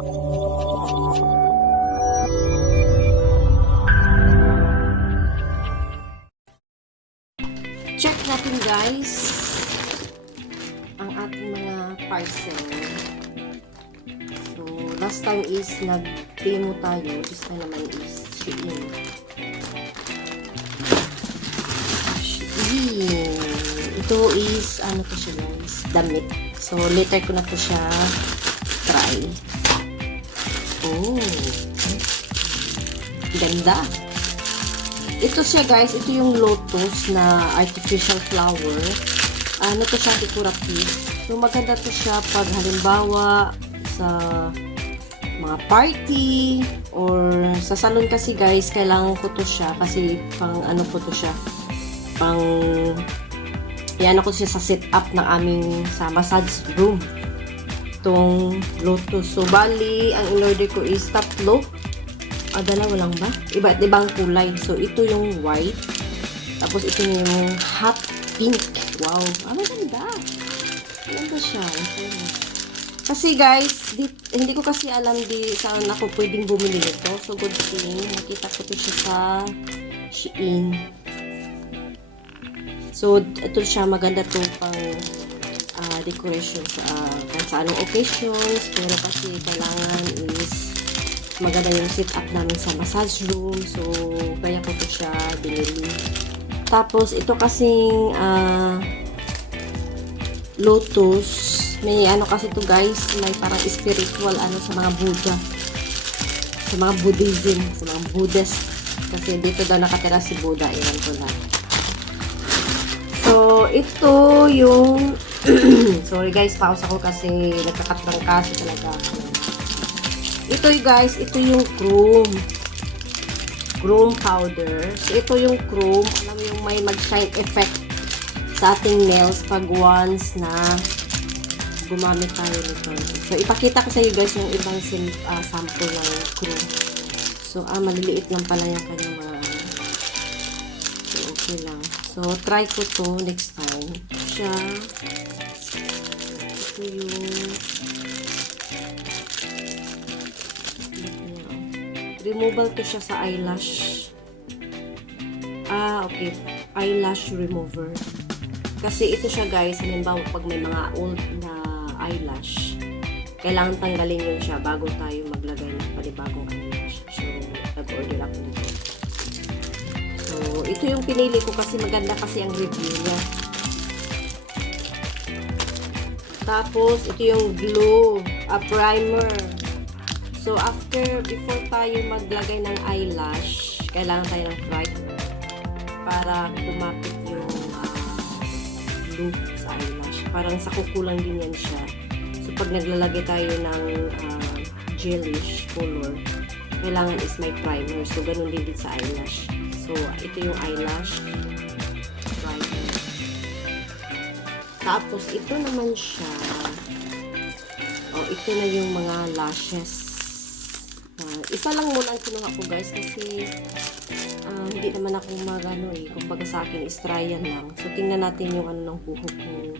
Check natin guys ang ating mga parcel. So, last time is nag-demo tayo. This time naman is Shein. Ito is, ano to siya guys? Damit. So, later ko na to siya try. Oh. Ganda. Ito siya guys, ito yung lotus na artificial flower. Ano to siya, decorative. So maganda to siya pag halimbawa sa mga party or sa salon kasi guys, kailangan ko to siya kasi pang ano ko to siya. Pang yan ako siya sa setup ng aming sa massage room. Itong lotus. So bali, ang in-order ko is tatlo. Dalawa lang ba? Iba't ibang kulay. So, ito yung white. Tapos, ito yung hot pink. Wow. Maganda. Maganda siya. Kasi, guys, hindi ko kasi alam saan ako pwedeng bumili nito. So, good thing. Nakita ko ito siya sa Shein. So, ito siya. Maganda to pang decoration sa anong occasions. Pero kasi, kailangan is maganda yung setup namin sa massage room. So, kaya ko ito siya binili. Tapos, ito kasing lotus. May ano kasi ito guys, may parang spiritual ano sa mga Buddha. Sa mga Buddhism. Sa mga Buddhist. Kasi dito daw nakatira si Buddha. Iwan ko lang. So, ito yung sorry guys, pause ako kasi nagkakatrangkasi talaga ako. Ito guys, ito yung chrome powder. So, ito yung chrome. Alam mo yung may mag-shine effect sa ating nails pag once na gumamit tayo nito. So, ipakita ko sa iyo guys yung ibang sample ng chrome. So, maliliit lang pala yung kanyang mga so, okay lang. So, try ko to next time. Siya. Ito yung removal to siya sa eyelash. Okay. Eyelash remover. Kasi ito siya guys, halimbawa pag may mga old na eyelash, kailangan tanggalin yun siya bago tayo maglagay ng panibagong eyelash. So, nag-order ako nito. So, ito yung pinili ko kasi maganda kasi ang review niya. Tapos, ito yung glue, primer. So, before tayo maglagay ng eyelash, kailangan tayo ng primer para kumapit yung glue sa eyelash. Parang sa kukulang din yan siya. So, pag naglalagay tayo ng gelish color, kailangan is may primer. So, ganun din sa eyelash. So, ito yung eyelash primer. Tapos, ito naman siya. Ito na yung mga lashes. Isa lang muna ang kinuha ko guys kasi hindi naman ako kumbaga sa akin is trial lang. So tingnan natin yung ano ng buhok ko,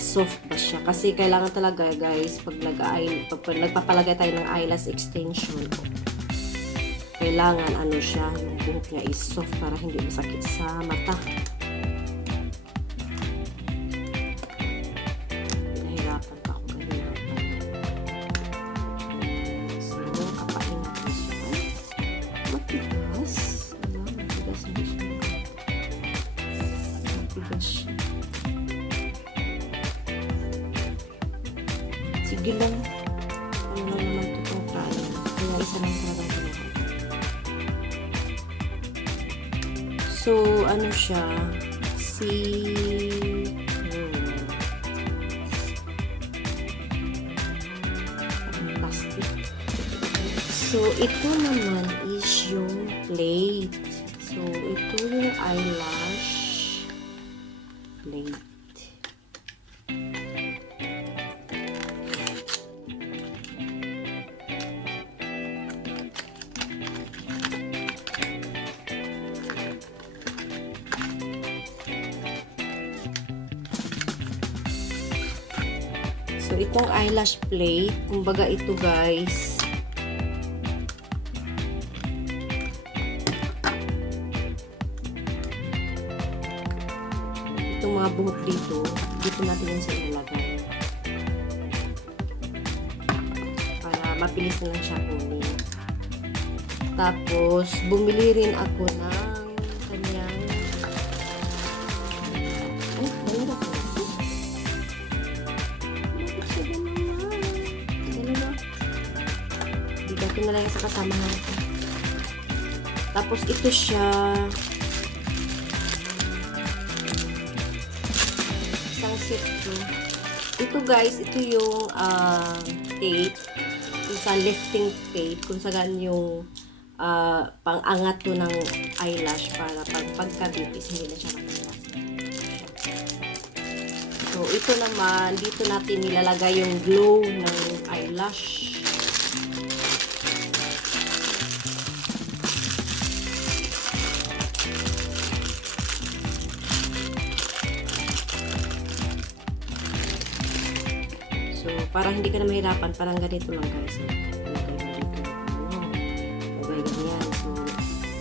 soft ba siya kasi kailangan talaga guys pag nagpapalagay tayo ng eyelash extension, kailangan ano siya, yung buhok niya is soft para hindi masakit sa mata. Sige lang. Ano lang naman ito pang trial. Kaya isa lang talaga ito. So, ano siya? Plastic. So, ito naman is yung plate. So, ito yung eyelash plate. So, itong eyelash plate, kumbaga ito guys, itong mga buhok dito natin yan sa ilalagay. Para mabilis na lang siya kunin. Tapos, bumili rin ako ng kanyang ito na lang yung sa kasamahan ko. Tapos ito siya isang set to. Ito guys, ito yung tape, yung sa lifting tape, kung saan yung pang-angat to ng eyelash para pagkabit is hindi na siya matilas. So ito naman, dito natin nilalagay yung glue ng eyelash. So, para hindi ka na mahirapan, parang ganito lang guys. Okay, ganyan. So,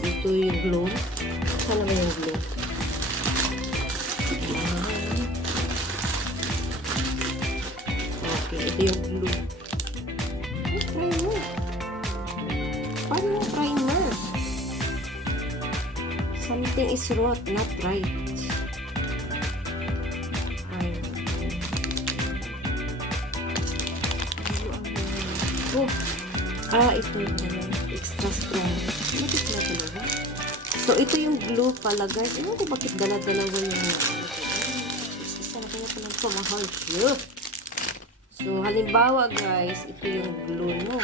ito yung glue. Saan naman yung glue? Okay, ito yung glue. Primer. Paano yung primer? Something is wrong, not right. Ito yung extra strong. Bakit na talaga? So, ito yung glue pala, guys. Ewan ko bakit dala-dalawa yung isa na kaya palang pamahal. So, halimbawa, guys, ito yung glue, no?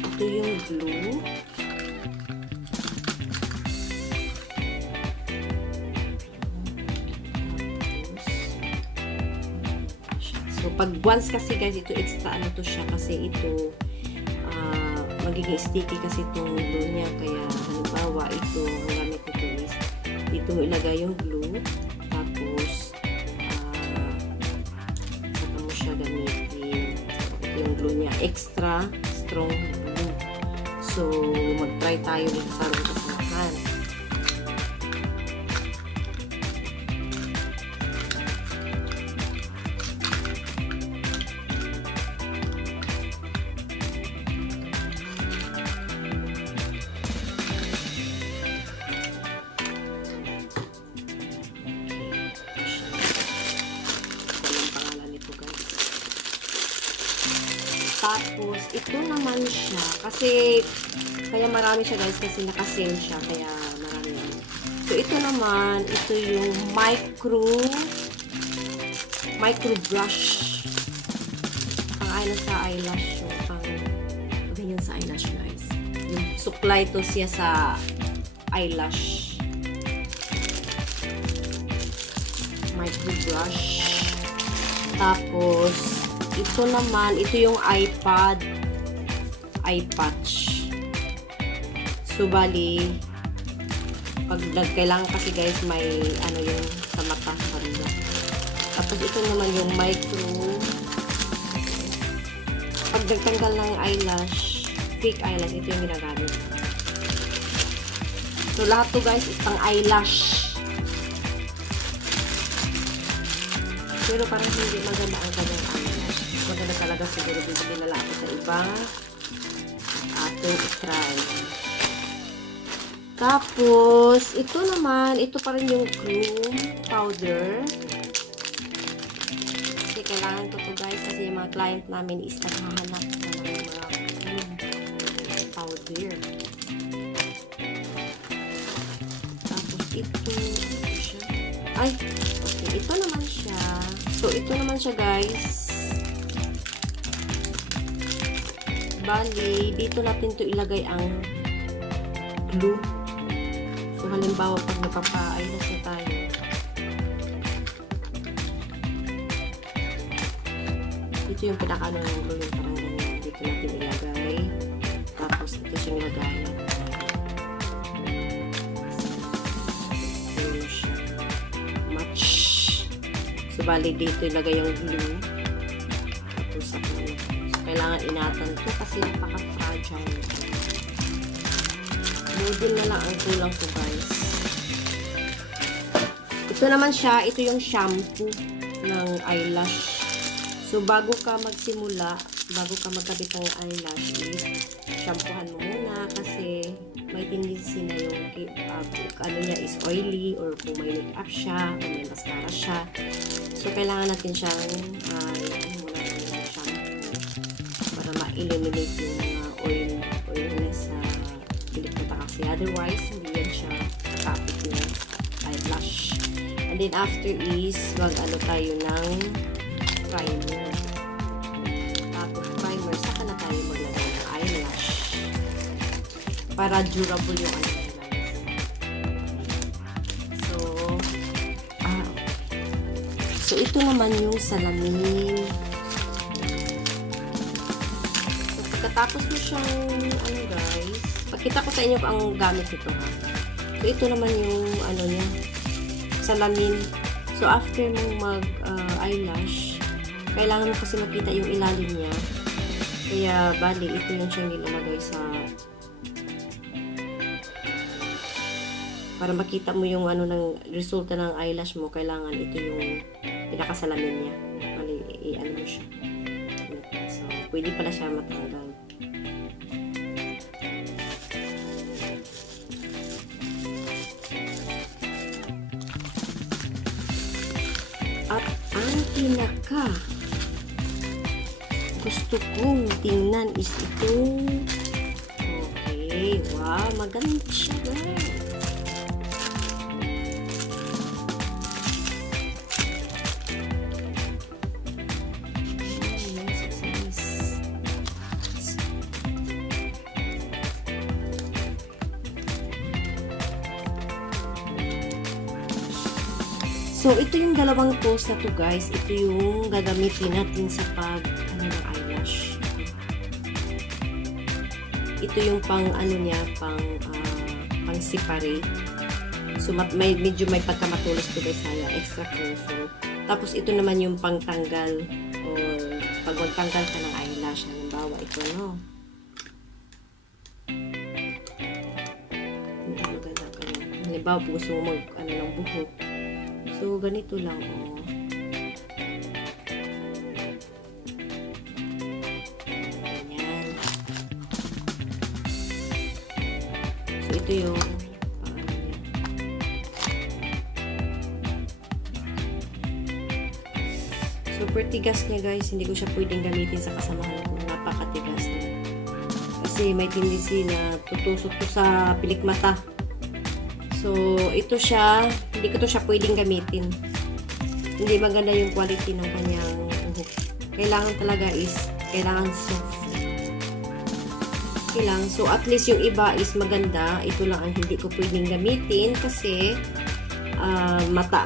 Ito yung glue. So, pag once kasi guys, ito extra ano to siya kasi ito magiging sticky kasi itong glue niya. Kaya halimbawa, ito, ang gamit nito is dito mo ilagay yung glue. Tapos, saka mo siya gamitin. So, ito yung glue niya. Extra strong glue. So, mag-try tayo ng parang kasamahan. Tapos, ito naman siya. Kasi, kaya marami siya guys. Kasi naka-sale siya. Kaya marami yan. So, ito naman, ito yung micro brush. Pang eyelash sa eyelash. So, pang ganyan sa eyelash guys. Yung suklay to siya sa eyelash. Micro brush. Tapos, ito naman, ito yung eye patch. So, bali, pag kailangan kasi guys, may ano yung sa mata sa banda. Tapos, ito naman yung pag nagtanggal ng eyelash, fake eyelash, ito yung ginagamit. So, lahat to guys is pang eyelash. Pero parang hindi maganda ang kanyang eyelash. Maganda talaga siguro dito nila ako sa iba ating i-try. Tapos, ito naman, ito pa rin yung cream powder. Kasi kailangan ko to guys kasi yung mga client namin is naghahanap na ng mga cream powder. Tapos, ito siya. Ay, okay, ito naman siya. So, ito naman siya guys. Bali, dito natin to ilagay ang glue. So, halimbawa, pag napapa-eyelash na tayo, ito yung pinaka-ano ng glue, yung parang ganyan. Dito natin ilagay. Tapos, ito siyang ilagay. So, bali dito ilagay yung glue. Tapos, so, kailangan inatan ito kasi napaka-fragile. Module na lang ang kulang ko, guys. Ito naman siya, ito yung shampoo ng eyelash. So, bago ka magsimula, bago ka magkabit ng eyelash, shampoohan mo muna kasi may tendency na yung ano niya is oily or kung may makeup siya o may mascara siya. So, kailangan natin siyang muna ng shampoo para ma-eliminate yung mga oiliness sa pilik mata kasi. Otherwise, hindi yan siya nakapit yung eyelash. And then, after is, mag-ano tayo ng primer. Tapos, primer, saka na tayo maglagay ng eyelash. Para durable yung eyelash. So, ito naman yung salamin. So, pagkatapos mo siyang, guys, pagkita ko sa inyo ang gamit nito, ha. So, ito naman yung, niya, salamin. So, after mong mag-eyelash, kailangan mo kasi makita yung ilalim niya. Kaya, bali, ito yung siyang nilalagay sa para makita mo yung ng resulta ng eyelash mo, kailangan ito yung pinakasalamin niya. Bali, mo siya. So, pwede pala siya matanggal. At ang pinaka gusto kong tingnan is itong okay, wow, maganda siya, guys. So, ito yung dalawang tools na to, guys. Ito yung gagamitin natin sa ng eyelash. Ito yung pang pang separate. So, medyo may pagkamatulas to, guys, extra careful. Tapos, ito naman yung pangtanggal or pag magtanggal ka ng eyelash. Halimbawa, ito, no? Halimbawa, gusto mo ng buhok. So, ganito lang, oh. Ganyan. So, ito yung super tigas niya, guys. Hindi ko siya pwedeng gamitin sa kasamahan ko. Napakatigas niya. Kasi may tendency na tutusok to sa pilik mata. So, ito siya, hindi ko to siya pwedeng gamitin. Hindi maganda yung quality ng kanyang buhok. Kailangan talaga kailangan soft. Okay lang. So, at least yung iba is maganda. Ito lang ang hindi ko pwedeng gamitin kasi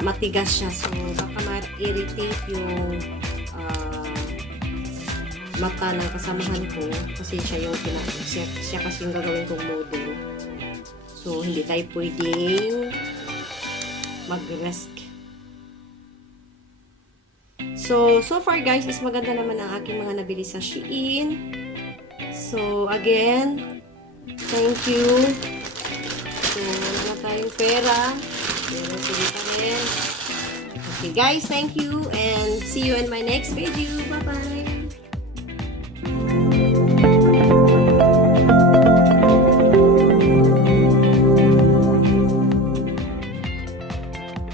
matigas siya. So, baka ma-irritate yung mata ng kasamahan ko kasi siya kasi yung gagawin kong model. So, hindi tayo pwedeng mag-risk. So far, guys, is maganda naman ang aking mga nabili sa Shein. So, again, thank you. So, wala na tayong pera. Pero, sige pa rin. Okay, guys, thank you. And see you in my next video. Bye-bye.